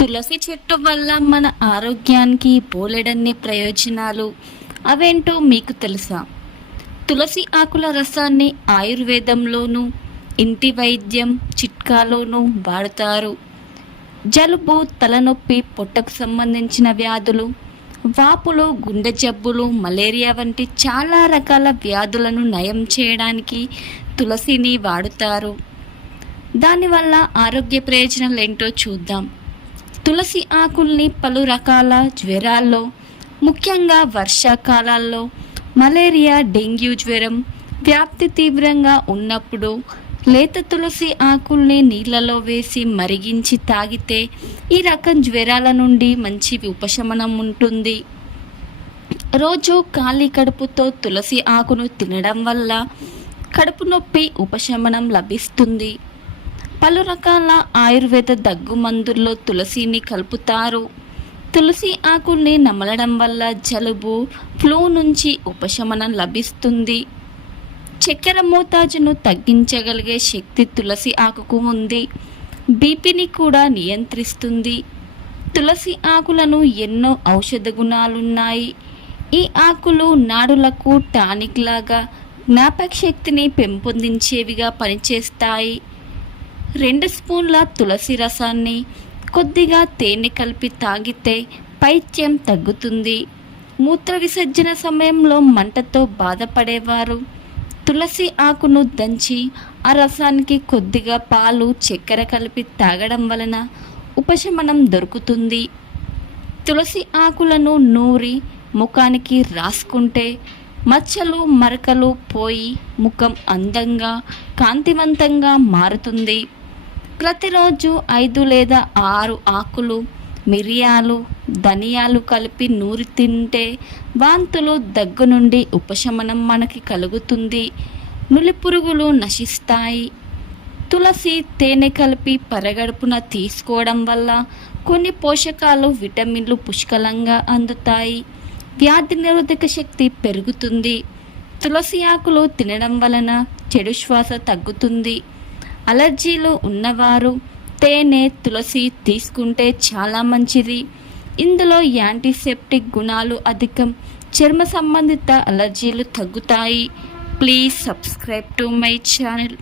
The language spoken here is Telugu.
తులసి చెట్టు వల్ల మన ఆరోగ్యానికి బోలెడన్ని ప్రయోజనాలు. అవేంటో మీకు తెలుసా? తులసి ఆకుల రసాన్ని ఆయుర్వేదంలోనూ ఇంటి వైద్యం చిట్కాలోనూ వాడుతారు. జలుబు, తలనొప్పి, పొట్టకు సంబంధించిన వ్యాధులు, వాపులు, గుండె జబ్బులు, మలేరియా వంటి చాలా రకాల వ్యాధులను నయం చేయడానికి తులసిని వాడుతారు. దానివల్ల ఆరోగ్య ప్రయోజనాలు ఏంటో చూద్దాం. తులసి ఆకుల్ని పలు రకాల జ్వరాల్లో, ముఖ్యంగా వర్షాకాలాల్లో మలేరియా, డెంగ్యూ జ్వరం వ్యాప్తి తీవ్రంగా ఉన్నప్పుడు లేత తులసి ఆకుల్ని నీళ్ళలో వేసి మరిగించి తాగితే ఈ రకం జ్వరాల నుండి మంచి ఉపశమనం ఉంటుంది. రోజు ఖాళీ కడుపుతో తులసి ఆకును తినడం వల్ల కడుపు నొప్పి ఉపశమనం లభిస్తుంది. పలు రకాల ఆయుర్వేద దగ్గు మందుల్లో తులసిని కలుపుతారు. తులసి ఆకుల్ని నమలడం వల్ల జలుబు, ఫ్లూ నుంచి ఉపశమనం లభిస్తుంది. చక్కెర మోతాజును తగ్గించగలిగే శక్తి తులసి ఆకుకు ఉంది. బీపీని కూడా నియంత్రిస్తుంది. తులసి ఆకులను ఎన్నో ఔషధ గుణాలున్నాయి. ఈ ఆకులు నాడులకు టానిక్ లాగా, జ్ఞాపక శక్తిని పెంపొందించేవిగా పనిచేస్తాయి. 2 స్పూన్ల తులసి రసాన్ని కొద్దిగా తేనె కలిపి తాగితే పైత్యం తగ్గుతుంది. మూత్ర విసర్జన సమయంలో మంటతో బాధపడేవారు తులసి ఆకును దంచి ఆ రసానికి కొద్దిగా పాలు, చక్కెర కలిపి తాగడం వలన ఉపశమనం దొరుకుతుంది. తులసి ఆకులను నూరి ముఖానికి రాసుకుంటే మచ్చలు, మరకలు పోయి ముఖం అందంగా, కాంతివంతంగా మారుతుంది. ప్రతిరోజు 5 లేదా 6 ఆకులు, మిరియాలు, ధనియాలు కలిపి నూరి తింటే వాంతులు, దగ్గు నుండి ఉపశమనం మనకి కలుగుతుంది. నులిపురుగులు నశిస్తాయి. తులసి, తేనె కలిపి పరగడుపున తీసుకోవడం వల్ల కొన్ని పోషకాలు, విటమిన్లు పుష్కలంగా అందుతాయి. వ్యాధి నిరోధక శక్తి పెరుగుతుంది. తులసి ఆకులు తినడం వలన చెడు శ్వాస తగ్గుతుంది. అలర్జీలు ఉన్నవారు తేనె, తులసి తీసుకుంటే చాలా మంచిది. ఇందులో యాంటీసెప్టిక్ గుణాలు అధికం. చర్మ సంబంధిత అలర్జీలు తగ్గుతాయి. Please subscribe to my channel.